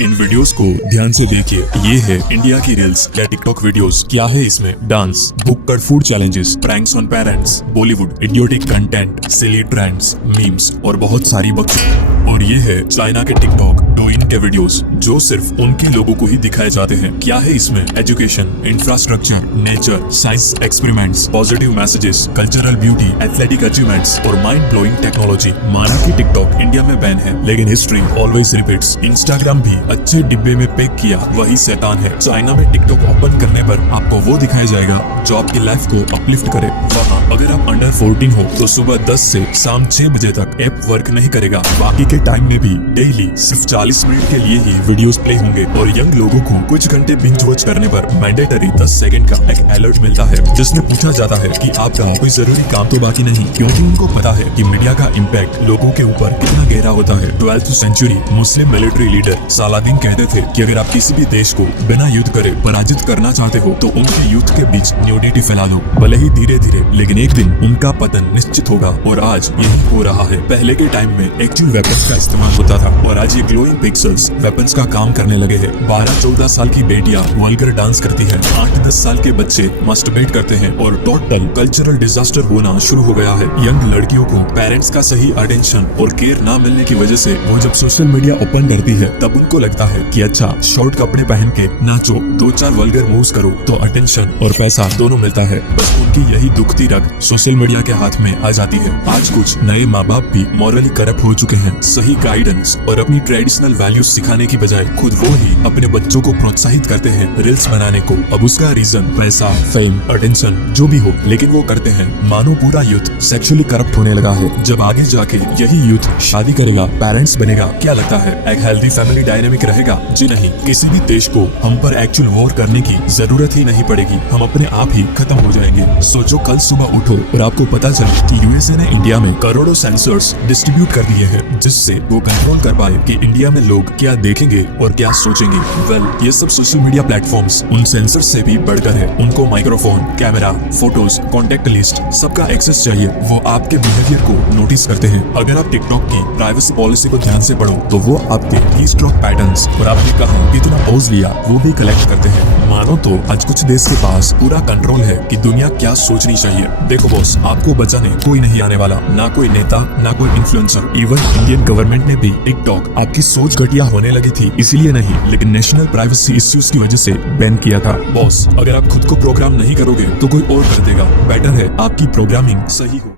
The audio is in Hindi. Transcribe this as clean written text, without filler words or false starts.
इन वीडियोस को ध्यान से देखिए। ये है इंडिया की रील्स या टिकटॉक वीडियोस। क्या है इसमें? डांस, बुक्कड़ food challenges, pranks on parents, Bollywood, idiotic content, silly trends, memes और बहुत सारी बकचोदी। और ये है चाइना के टिकटॉक डोइन के वीडियोस जो सिर्फ उनके लोगों को ही दिखाए जाते हैं। क्या है इसमें? Education, infrastructure, nature, science experiments, positive messages, cultural beauty, athletic achievements और माइंड ब्लोइंग टेक्नोलॉजी। माना कि टिकटॉक इंडिया में बैन है, लेकिन हिस्ट्री ऑलवेज रिपीट्स। इंस्टाग्राम भी अच्छे डिब्बे में पैक किया वही शैतान है। चाइना में टिकटॉक ओपन करने पर आपको वो दिखाया जाएगा जो आपकी लाइफ को अपलिफ्ट करे। वहाँ अगर आप अंडर 14 हो तो सुबह 10 से शाम 6 बजे तक ऐप वर्क नहीं करेगा। बाकी के टाइम में भी डेली सिर्फ 40 मिनट के लिए ही वीडियोस प्ले होंगे। और यंग लोगों को कुछ घंटे बिंज वॉच करने पर मैंडेटरी 10 सेकंड का एक अलर्ट मिलता है, जिसमें पूछा जाता है कि आपका कोई जरूरी काम तो बाकी नहीं, क्योंकि उनको पता है कि मीडिया का इम्पैक्ट लोगों के ऊपर कितना गहरा होता है। 12th सेंचुरी मुस्लिम मिलिट्री लीडर सालादीन कहते थे कि अगर आप किसी भी देश को बिना युद्ध करे पराजित करना चाहते हो तो उनके युद्ध के बीच न्यूडिटी फैला दो, भले ही धीरे धीरे, लेकिन एक दिन उनका पतन निश्चित होगा। और आज यही हो रहा है। पहले के टाइम में एक्चुअल वेपन्स का इस्तेमाल होता था और आज ये ग्लोइंग पिक्सल्स वेपन्स का काम करने लगे हैं। 12-14 साल की बेटियां वल्गर डांस करती हैं, 8-10 साल के बच्चे मस्टरबेट करते हैं और टोटल कल्चरल डिजास्टर होना शुरू हो गया है। यंग लड़कियों को पेरेंट्स का सही अटेंशन और केयर ना मिलने की वजह से वो जब सोशल मीडिया ओपन करती है तब उनको लगता है कि अच्छा शॉर्ट कपड़े पहन के नाचो, 2-4 वल्गर मूव्स करो तो अटेंशन और पैसा दोनों मिलता है। बस उनकी यही दुखती रग सोशल मीडिया के हाथ में आ जाती है। आज कुछ नए माँ बाप भी मॉरली करप्ट हो चुके हैं। सही गाइडेंस और अपनी ट्रेडिशनल वैल्यूज सिखाने की बजाय खुद वो ही अपने बच्चों को प्रोत्साहित करते हैं रील्स बनाने को। अब उसका रीजन पैसा, फेम, अटेंशन जो भी हो, लेकिन वो करते हैं। मानो पूरा यूथ सेक्सुअली करप्ट होने लगा है। जब आगे जाके यही यूथ शादी करेगा, पेरेंट्स बनेगा, क्या लगता है एक हेल्दी फैमिली डायनेमिक रहेगा? जी नहीं। किसी भी देश को हम पर एक्चुअल वॉर करने की जरूरत ही नहीं पड़ेगी, हम अपने आप ही खत्म हो जाएंगे। सोचो कल सुबह उठो और आपको पता चले कि यूएसए ने इंडिया में करोड़ों सेंसर्स डिस्ट्रीब्यूट कर दिए हैं, जिससे वो कंट्रोल कर पाए कि इंडिया में लोग क्या देखेंगे और क्या सोचेंगे। ये सब सोशल मीडिया प्लेटफॉर्म्स उन सेंसर से भी बढ़कर है। उनको microphone, camera, photos, contact list, सबका एक्सेस चाहिए। वो आपके बिहेवियर को नोटिस करते हैं। अगर आप टिकटॉक की प्राइवेसी पॉलिसी को ध्यान से पढ़ो तो वो आपके कीस्ट्रोक पैटर्न्स और आपने कहा कितना पोज लिया वो भी कलेक्ट करते हैं। मानो तो आज कुछ देश के पास पूरा कंट्रोल है कि दुनिया क्या सोचनी चाहिए। देखो बॉस, आपको बचाने कोई नहीं आने वाला, ना कोई नेता, ना कोई इन्फ्लुएंसर। इवन इंडियन गवर्नमेंट ने भी टिकटॉक आपकी सोच घटिया होने लगी थी इसलिए नहीं, लेकिन नेशनल प्राइवेसी इश्यूज की वजह से बैन किया था। बॉस, अगर आप खुद को प्रोग्राम नहीं करोगे तो कोई और कर देगा। बेटर है आपकी प्रोग्रामिंग सही हो।